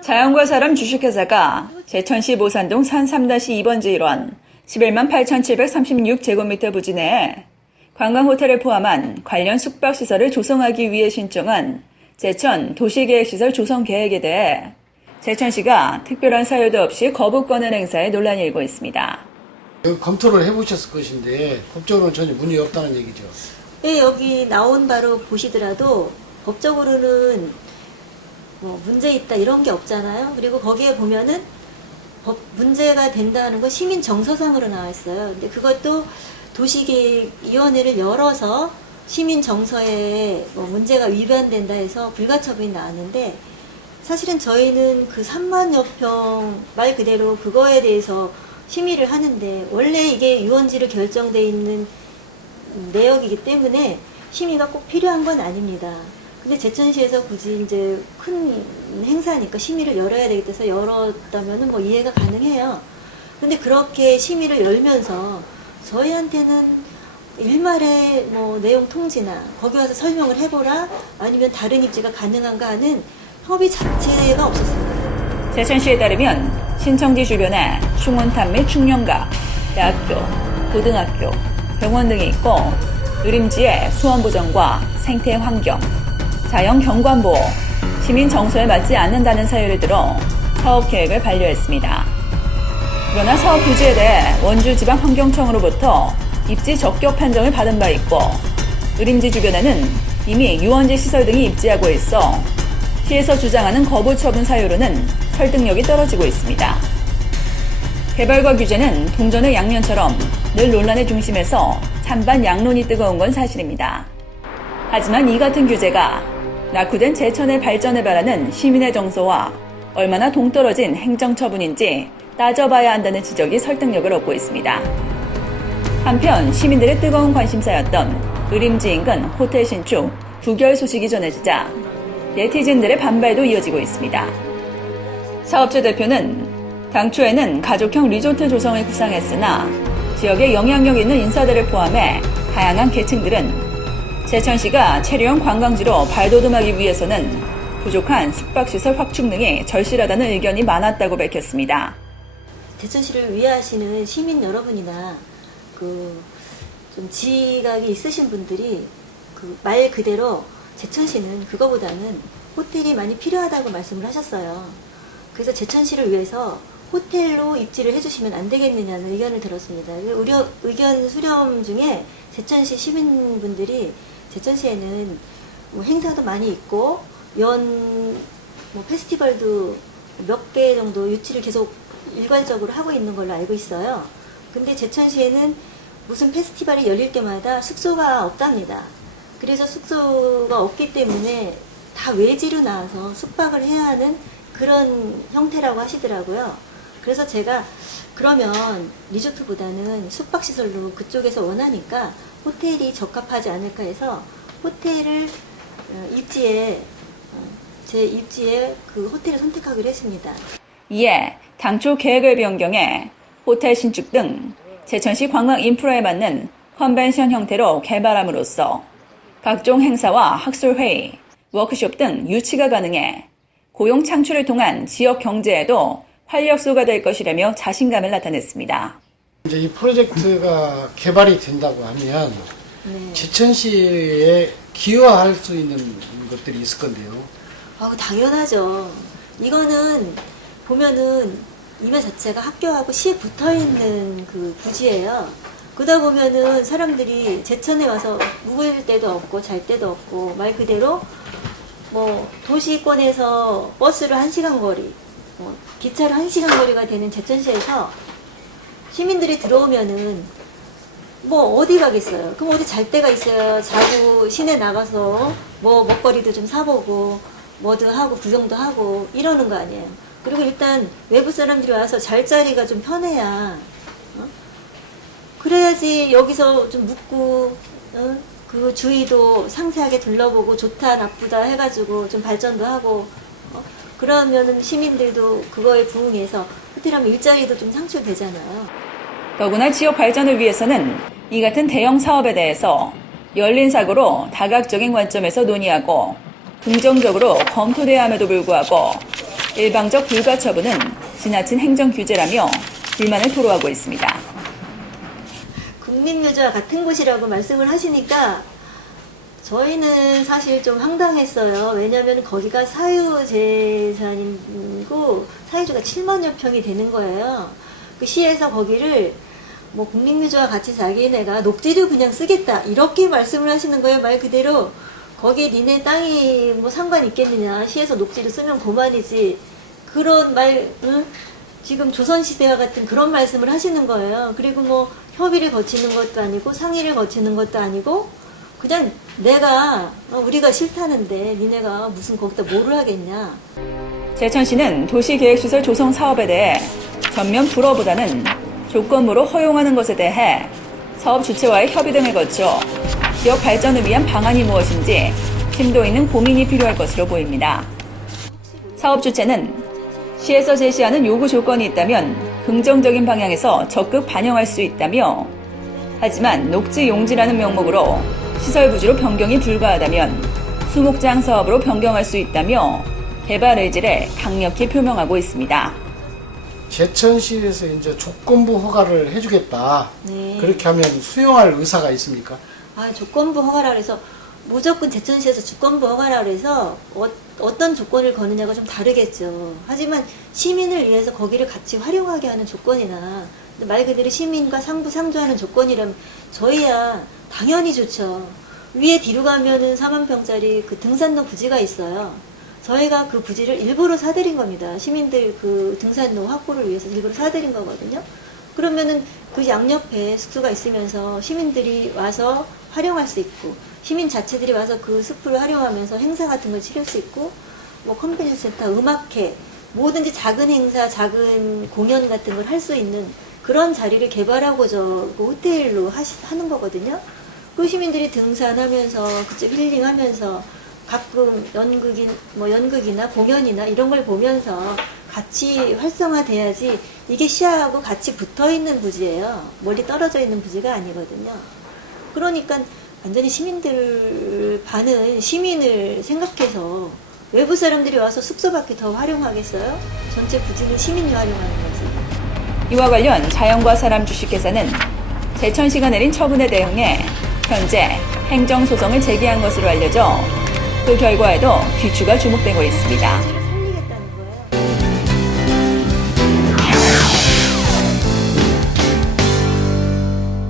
자연과 사람 주식회사가 제천시 모산동 산 3-2번지 1원 11만 8,736제곱미터 부지 내에 관광호텔을 포함한 관련 숙박시설을 조성하기 위해 신청한 제천 도시계획시설 조성계획에 대해 제천시가 특별한 사유도 없이 거부권을 행사해 논란이 일고 있습니다. 검토를 해보셨을 것인데 법적으로는 전혀 문제 없다는 얘기죠. 네, 여기 나온 바로 보시더라도 법적으로는 뭐 문제 있다 이런 게 없잖아요. 그리고 거기에 보면은 문제가 된다는 건 시민 정서상으로 나와 있어요. 근데 그것도 도시계획위원회를 열어서 시민 정서에 뭐 문제가 위반된다 해서 불가처분이 나왔는데, 사실은 저희는 그 3만여 평 말 그대로 그거에 대해서 심의를 하는데, 원래 이게 유원지로 결정돼 있는 내역이기 때문에 심의가 꼭 필요한 건 아닙니다. 근데 제천시에서 굳이 이제 큰 행사니까 심의를 열어야 되겠다 해서 열었다면은 뭐 이해가 가능해요. 근데 그렇게 심의를 열면서 저희한테는 일말의 뭐 내용 통지나 거기 와서 설명을 해보라, 아니면 다른 입지가 가능한가 하는 협의 자체가 없었습니다. 제천시에 따르면 신청지 주변에 충원탑 및 충령가, 대학교, 고등학교, 병원 등이 있고 의림지의 수원보전과 생태 환경, 자연 경관보호, 시민 정서에 맞지 않는다는 사유를 들어 사업 계획을 반려했습니다. 그러나 사업 부지에 대해 원주지방환경청으로부터 입지 적격 판정을 받은 바 있고 의림지 주변에는 이미 유원지 시설 등이 입지하고 있어 시에서 주장하는 거부 처분 사유로는 설득력이 떨어지고 있습니다. 개발과 규제는 동전의 양면처럼 늘 논란의 중심에서 찬반 양론이 뜨거운 건 사실입니다. 하지만 이 같은 규제가 낙후된 제천의 발전을 바라는 시민의 정서와 얼마나 동떨어진 행정처분인지 따져봐야 한다는 지적이 설득력을 얻고 있습니다. 한편 시민들의 뜨거운 관심사였던 의림지 인근 호텔 신축 부결 소식이 전해지자 네티즌들의 반발도 이어지고 있습니다. 사업자 대표는 당초에는 가족형 리조트 조성을 구상했으나 지역에 영향력 있는 인사들을 포함해 다양한 계층들은 제천시가 체류형 관광지로 발돋움하기 위해서는 부족한 숙박시설 확충 등이 절실하다는 의견이 많았다고 밝혔습니다. 제천시를 위하시는 시민 여러분이나 좀 지각이 있으신 분들이 말 그대로 제천시는 그거보다는 호텔이 많이 필요하다고 말씀을 하셨어요. 그래서 제천시를 위해서 호텔로 입지를 해주시면 안 되겠느냐는 의견을 들었습니다. 의견 수렴 중에 제천시 시민분들이 제천시에는 뭐 행사도 많이 있고 뭐 페스티벌도 몇 개 정도 유치를 계속 일괄적으로 하고 있는 걸로 알고 있어요. 근데 제천시에는 무슨 페스티벌이 열릴 때마다 숙소가 없답니다. 그래서 숙소가 없기 때문에 다 외지로 나와서 숙박을 해야 하는 그런 형태라고 하시더라고요. 그래서 제가 그러면 리조트보다는 숙박시설로 그쪽에서 원하니까 호텔이 적합하지 않을까 해서 호텔을 제 입지에 그 호텔을 선택하기로 했습니다. 이에 당초 계획을 변경해 호텔 신축 등 제천시 관광 인프라에 맞는 컨벤션 형태로 개발함으로써 각종 행사와 학술회의, 워크숍 등 유치가 가능해 고용 창출을 통한 지역 경제에도 활력소가 될 것이라며 자신감을 나타냈습니다. 이제 이 프로젝트가 개발이 된다고 하면 제천시에 기여할 수 있는 것들이 있을 건데요. 당연하죠. 이거는 보면은 이면 자체가 학교하고 시에 붙어 있는 그 부지예요. 그러다 보면은 사람들이 제천에 와서 묵을 데도 없고 잘 데도 없고 말 그대로 뭐 도시권에서 버스로 1시간 거리, 기차로 1시간 거리가 되는 제천시에서 시민들이 들어오면은 뭐 어디 가겠어요? 그럼 어디 잘 데가 있어야 자고 시내 나가서 뭐 먹거리도 좀 사보고 뭐도 하고 구경도 하고 이러는 거 아니에요. 그리고 일단 외부 사람들이 와서 잘 자리가 좀 편해야 그래야지 여기서 좀 묵고 그 주위도 상세하게 둘러보고 좋다 나쁘다 해가지고 좀 발전도 하고 그러면은 시민들도 그거에 부응해서 호텔하면 일자리도 좀 창출되잖아요. 더구나 지역 발전을 위해서는 이 같은 대형 사업에 대해서 열린 사고로 다각적인 관점에서 논의하고 긍정적으로 검토돼야 함에도 불구하고 일방적 불가 처분은 지나친 행정 규제라며 불만을 토로하고 있습니다. 국립묘지와 같은 곳이라고 말씀을 하시니까 저희는 사실 좀 황당했어요. 왜냐하면 거기가 사유재산이고 사유지가 7만여 평이 되는 거예요. 그 시에서 거기를 뭐 국립묘지와 같이 자기네가 녹지를 그냥 쓰겠다 이렇게 말씀을 하시는 거예요. 말 그대로 거기에 니네 땅이 뭐 상관 있겠느냐, 시에서 녹지를 쓰면 그만이지, 그런 말, 응? 지금 조선시대와 같은 그런 말씀을 하시는 거예요. 그리고 뭐 협의를 거치는 것도 아니고 상의를 거치는 것도 아니고 그냥 내가 우리가 싫다는데 니네가 무슨 거기다 뭐를 하겠냐. 제천시는 도시계획시설 조성 사업에 대해 전면 불허보다는 조건부로 허용하는 것에 대해 사업 주체와의 협의 등을 거쳐 지역 발전을 위한 방안이 무엇인지 심도 있는 고민이 필요할 것으로 보입니다. 사업 주체는 시에서 제시하는 요구 조건이 있다면 긍정적인 방향에서 적극 반영할 수 있다며, 하지만 녹지 용지라는 명목으로 시설 부지로 변경이 불가하다면 수목장 사업으로 변경할 수 있다며 개발 의지를 강력히 표명하고 있습니다. 제천시에서 이제 조건부 허가를 해주겠다. 네. 그렇게 하면 수용할 의사가 있습니까? 조건부 허가라 그래서 무조건 제천시에서 조건부 허가라 그래서 어떤 조건을 거느냐가 좀 다르겠죠. 하지만 시민을 위해서 거기를 같이 활용하게 하는 조건이나 말 그대로 시민과 상부상조하는 조건이라면 저희야 당연히 좋죠. 위에 뒤로 가면은 4만 평짜리 그 등산로 부지가 있어요. 저희가 그 부지를 일부러 사들인 겁니다. 시민들 그 등산로 확보를 위해서 일부러 사들인 거거든요. 그러면은 그 양옆에 숙소가 있으면서 시민들이 와서 활용할 수 있고, 시민 자체들이 와서 그 숲을 활용하면서 행사 같은 걸 치를 수 있고, 뭐 컨벤션 센터, 음악회, 뭐든지 작은 행사, 작은 공연 같은 걸 할 수 있는 그런 자리를 개발하고자 그 호텔로 하는 거거든요. 그 시민들이 등산하면서 그쪽 힐링하면서 가끔 연극이나 공연이나 이런 걸 보면서 같이 활성화돼야지, 이게 시야하고 같이 붙어 있는 부지예요. 멀리 떨어져 있는 부지가 아니거든요. 그러니까 완전히 시민들 반은 시민을 생각해서 외부 사람들이 와서 숙소밖에 더 활용하겠어요? 전체 부지는 시민이 활용하는 거지. 이와 관련 자연과 사람 주식회사는 제천시가 내린 처분에 대응해 현재 행정소송을 제기한 것으로 알려져 그 결과에도 귀추가 주목되고 있습니다.